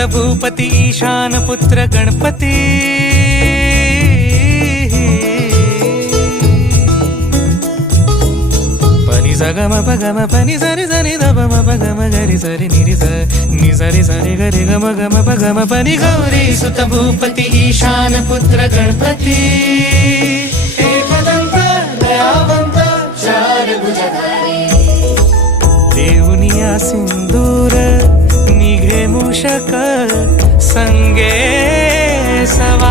सुत भूपती ईशान पुत्र गणपती पनि सगम पगम पनि सरि सरि दपम पगम गरि सरि निरि स नि सरि सरि गरि गम गम पगम पनि गौरी सुत भूपती ईशान पुत्र गणपती एकदंत दयावंत चार भुजधारी देवनिया सिंदूर निघे मूषक संगे सवा